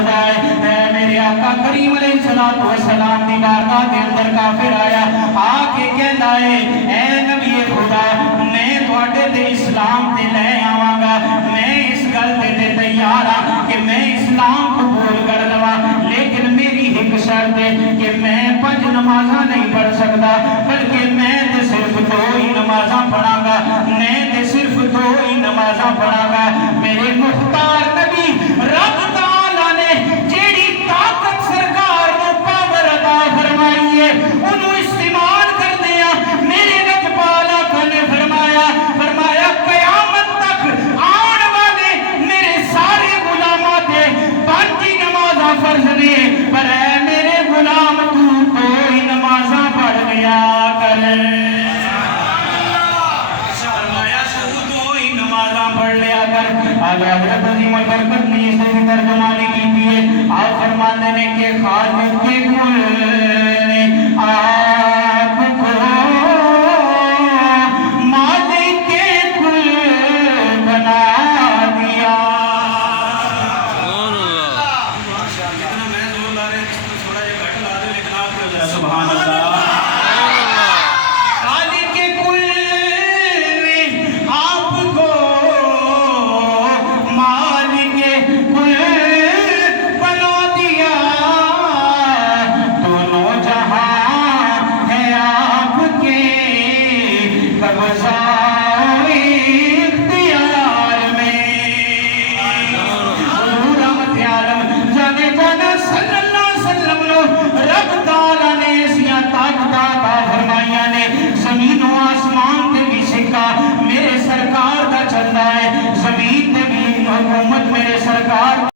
خدا ہے میرے آقا کریم علیہ السلام دی بارگاہ دے اندر کافر آیا آ کے کہندا ہے اے نبی خدا میں تواڈے تے اسلام تے لے آواں گا میں اس گل تے تیار ہاں کہ میں اسلام قبول کر لواں لیکن میری ایک شرط ہے کہ میں 5 نمازاں نہیں پڑھ سکتا بلکہ میں تے صرف 2 ہی نمازاں پڑھاں گا میں تے صرف 2 ہی نمازاں پڑھاں گا میرے مختار نبی رب تعالیٰ نے جیڑی طاقت سرکار کو پاور عطا فرمائی ہے انہوں استعمال کر دیا میرے رجپال آقا نے فرمایا قیامت تک آن والے میرے سارے غلاموں تے 5 ہی نمازاں فرض نے پر اے میرے غلام تو 2 ہی نمازاں پڑھ لیا کر فرمایا تو 2 ہی نمازاں پڑھ لیا کر آگے حضرت عظیم البرکت نے اس سے ترجمانی کی ہے آپ فرماتے ہیں کہ خالق کے کل نے آپ کو مالک کے کل بنا دیا سبحان اللہ خالق کے کل نے آپ کو مالک کے کل بنا دیا دونوں جہاں ہے آپ کے قبضہ اختیار میں حضور رحمت عالم جانے